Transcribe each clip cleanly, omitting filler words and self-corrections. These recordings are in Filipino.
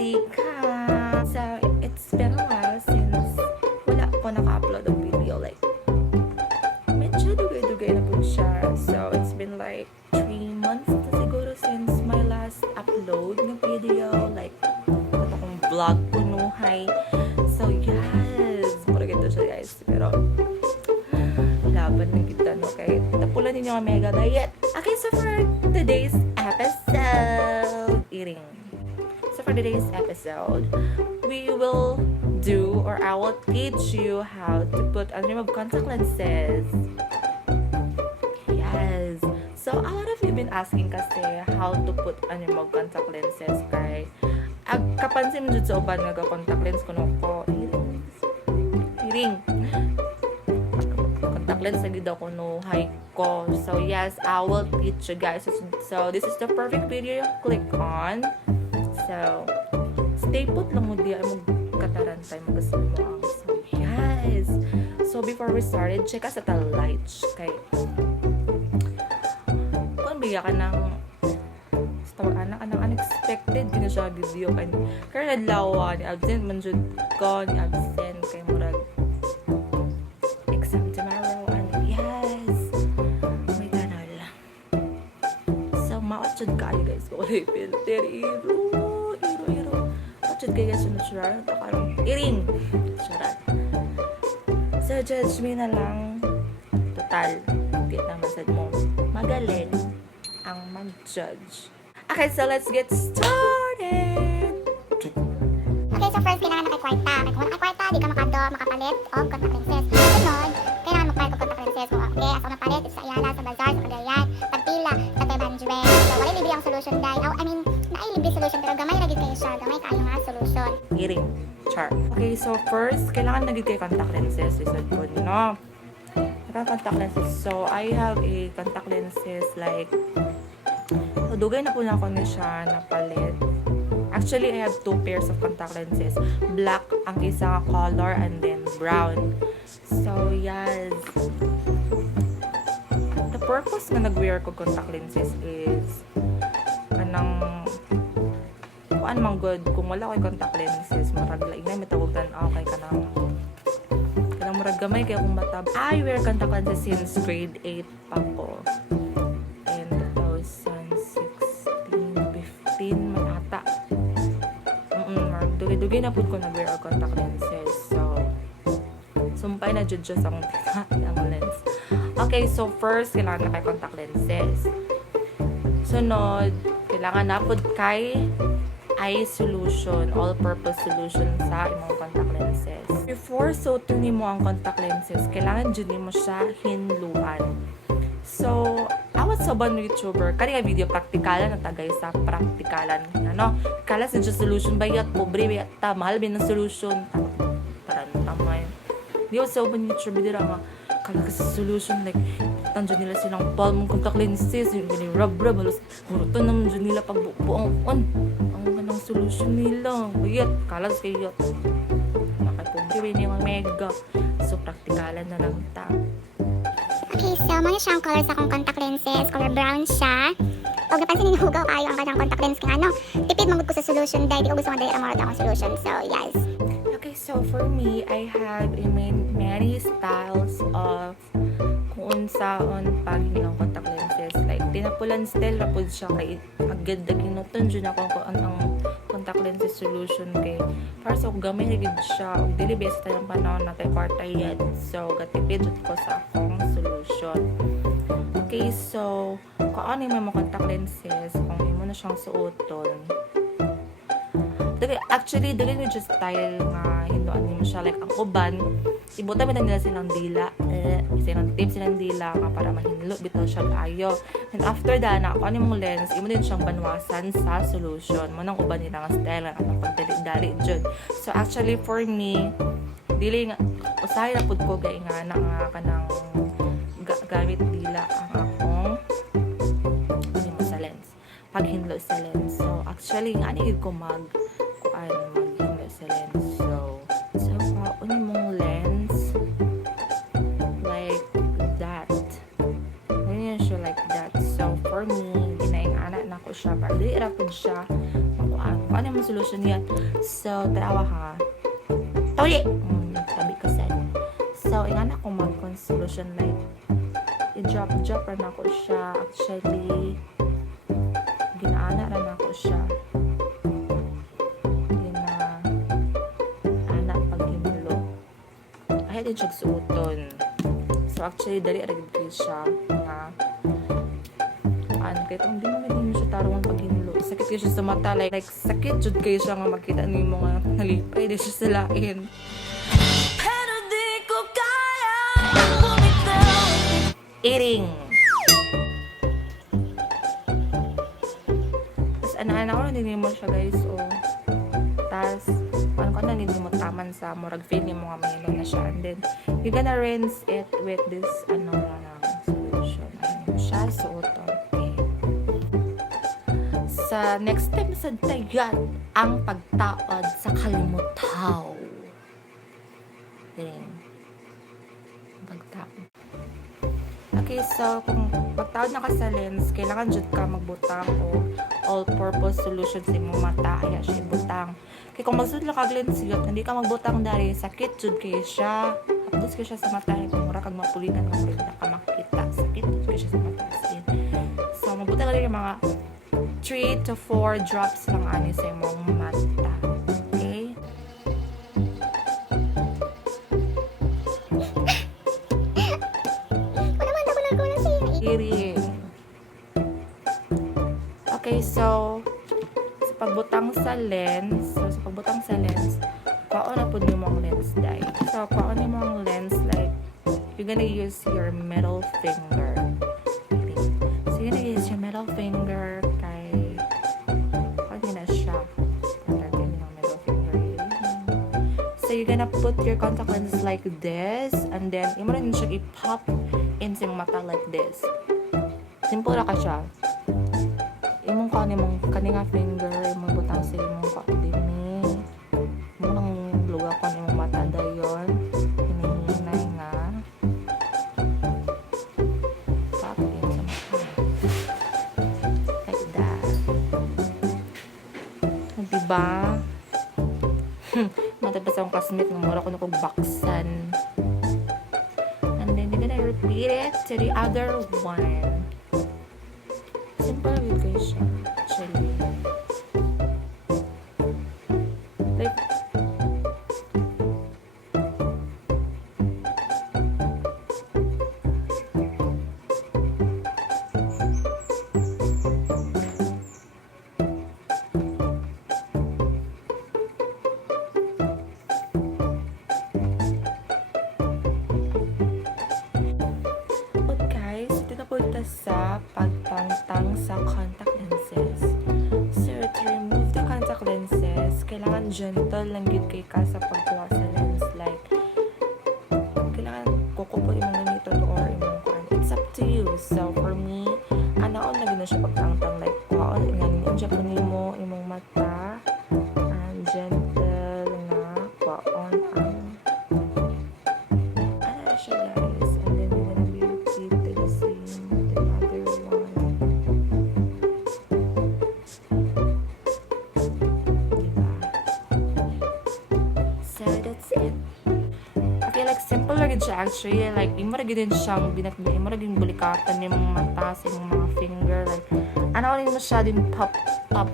Sawadika! So, it's been a while since wala ko naka-upload ng video. Like, medyo dugay-dugay na po siya. So, it's been like 3 months na siguro since my last upload ng video. Like, ito kong vlog punuhay. So, yes! Mura ganda siya, guys. Pero, laban na kita, no? Kaya tapulan ninyo ang mega diet. Okay, so for today's episode, for today's episode, we will do, or I will teach you how to put and remove contact lenses. Yes. So, a lot of you been asking kasi how to put and remove contact lenses kay kapansin mo dyan sa uban nga contact lens kuno ko. Hearing. Contact lens lagi daw kuno high ko. So, yes, I will teach you guys. So, this is the perfect video you click on. So, stay put lang mo diya ay magkatarantay magasin mo ang. So, yes. So, before we started, check us at the lights. Kay, kung bigyan ka ng store anak unexpected, di na siya video. Kaya nadlawa, ni absent man dyan ko, ni absent, kay murag exam tomorrow, and yes, may kanal. So, maotsyod ka guys, kung wala yung filter, iro. Watchod kayo guys, sunod-sunod, ito karong iring. Surat. So, judge me na lang. Total, hindi naman sad mo. Magaling ang mag-judge. Okay, so let's get started! Okay, so first, kailangan nakikwarta. Kung wala kwarta, di ka makapalit o contact lenses. Sunod, kailangan magpalit ng contact lenses. Kung okay, asa napalit, sa Ayala, sa Bazaar, sa Cagayan, Pagpila, sa Tebanjue. So, wala libre ang solution dahil. Libre solution, pero gamay lagi kayo siya. Gamay kayo nga solution. Iring. Char. Okay, so first, kailangan naging kayo contact lenses. Lisod ko, no? Contact lenses. So, I have a contact lenses like, so, dugay na po na ako na siya napalit. Actually, I have 2 pairs of contact lenses. Black ang isa color and then brown. So, yes. The purpose na nag-wear ko contact lenses is kuan mang good kung wala ko'y contact lenses marag laing na matawagan kay kanang murag gamay kay akong mata. I wear contact lenses since grade 8 pa ko. And 2016, 15 man ata. Marag dugay-dugay na pud ko nag-wear og contact lenses. So, sumpay na jud siya sa akong ang lens. Okay, so first kailangan na kay contact lenses. Sunod, kailangan na pud kay eye solution, all-purpose solution sa imong contact lenses. Before suotin mo ang contact lenses, kailangan dyan mo siya hinluan. So, awat sa ban YouTuber, kani nga video praktikalan na tagay sa praktikalan. Ano? Kala sa dyan solution bayat, pobre bayat ta, mahal bin ng solution. Tarantamay. Di sa ban YouTuber dira nga, kala ka sa solution, like, tandiyan nila silang palm contact lenses, yung rub-rub, halos, murutan naman dyan nila pagbuong on. Ang solution nila. Bayat, kalas kayat. Nakapagdiwin yung mega. So, praktikalan na lang ta. Okay, so mga siyang color sa akong contact lenses. Color brown siya. O napansin ninyo hugaw kayo ang kanyang contact lens kaya ano. Tipid magod ko sa solution dahil di ko gusto nga dahil amorot akong solution. So, yes. Okay, so for me, I have many styles of kung unsaon paghingi ang contact lenses. Like, tinapulan still rapod siya kay agad ginuton dyan ako kung ang contact lenses solution kay para sa gamay higid siya og dili best tayong panahon na kay kwarta yet. So, gatipid ko sa akong solution. Okay, so kung ano yung mga contact lenses, kung imo na siyang suoton, actually, dili ni just style nga hinduan mo siya. Like, ang uban, ibutan nila silang dila. Silang tip silang dila nga para mahinlo. Bitaw siya ayo. And after that, na kung ano mong lens, imo din siyang banwasan sa solution. Mo nang uban nila nga style nga ang pagdali-dali dyan. So, actually, for me, dili nga, usahay na pud ko gay nga na nga kanang gamit dila ang akong ano sa lens. Paghinlo sa lens. So, actually, nga nigid ko maghinlo sa lens. So paano mong lens like that. Ganyan siya like that. So, for me, ginaing anak na ko siya. Para dili rapid siya. Kung ano mong solution yan. So, tarawa ka nga. Toye! Nagtabi ko sa So, ingana ko mag-solution like, i-drop rin ako siya. Actually, ginaana rin ako siya. Ginaana pag hinulo. Ay, din siya suoton. So, actually, dali rin siya nga kahit ang di mo naging siya tarungan pag hinulo. Sakit kayo siya sa mata. Like sakit jud kayo siya nga makita niyo mo nga nalipay. Di siya sa lain. Pero di ko kaya bumitaw. Iring. Tapos ana-ana ko na mo siya guys. Tapos paano ka na mo taman sa murag feel niyo mo nga mahilong na siya. And then you're gonna rinse it with this solution. Ayun siya. So ito. Sa next step sa dagat ang pagtaod sa kalimutaw. Din. Pagtaod. Okay, so kung pagtaod na ka sa lens, kailangan jud ka magbutang o all-purpose solution sa imong mata. Kaya siya butang. Kaya kung magsud lang kag lens yun, hindi ka magbutang dari, sakit jud kayo siya. Hapdos ka siya sa mata. Kung mura kag mapulitan kung hindi ka makita. Sakit jud kayo siya sa mata. So, magbutang ka rin yung mga 3 to 4 drops lang ani sa imong mata. Okay? Iring. Okay, so sa pagbutang sa lens, kaon na po niyo mong lens dye. So, kaon niyo mong lens like you're gonna use your middle finger. So, you're gonna use your middle finger. So, you're gonna put your contact lenses like this, and then, imo rin siya i-pop in sa mata like this. Simple ra ka siya. Imong kaninga finger, imong butang sa imong kadimi. Imo lang luga ko imong mata dayon. Hinihinay nga. Pop in sa mata. Like that. Diba? Matapos akong classmate ng mura ko na kong baksan. And then, you're gonna repeat it to the other one. Simple yun guys siya. Actually. Like, sa pagtangtang sa contact lenses. So, to remove the contact lenses, kailangan gentle lang gid kay ka sa pagkuha sa lens. Like, kailangan kukupo imong gamiton or imong kuan. It's up to you. So, for me, anaon na gina siya pagtangtang. Like, kuhaon, ngayon siya po nimo imong mata. And gentle na kuhaon ang ano na siya guys. And then, we're gonna be repeated the same. Simple lagi siya actually. Like, imo ra gid siyang binatbi, imo ra gid bulikatan yung mata sa imong mga finger. Like, ano rin mo siya din pop up.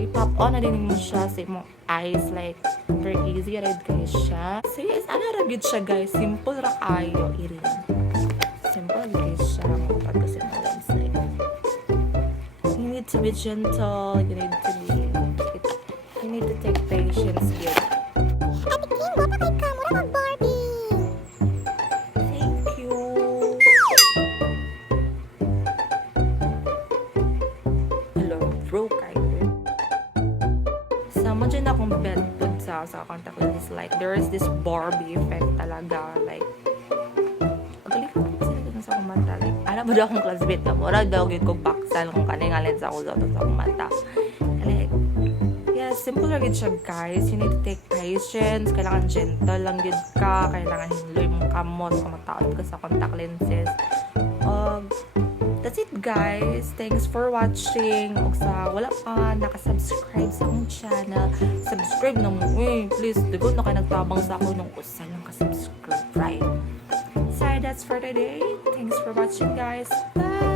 I-pop on na din mo siya sa imong eyes. Like, very easy ra gid siya. So yes, ano ra gid siya guys. Simple ra kayo irin. Simple gid siya. Magpapag kasi mo lens like. You need to be gentle. You need to take patience here. Imagine akong bet put sa contact lenses. Like, there is this Barbie effect talaga. Like, magaling ko sila sa akong mata. Like, alam mo daw akong classmate na mura daw gid kong baksan kung kaning lens ako sa akong mata. Like, yeah, simple lang gid siya guys. You need to take patience. Kailangan gentle lang gid ka. Kailangan hinuloy mong kamot kung mataod ka sa contact lenses. That's it guys. Thanks for watching. Ug sa wala pa nakasubscribe sa akong channel, subscribe na mo. Please, digo na kayo nagtabang sa ako nung usa lang ka-subscribe. Right? So that's for today. Thanks for watching guys. Bye!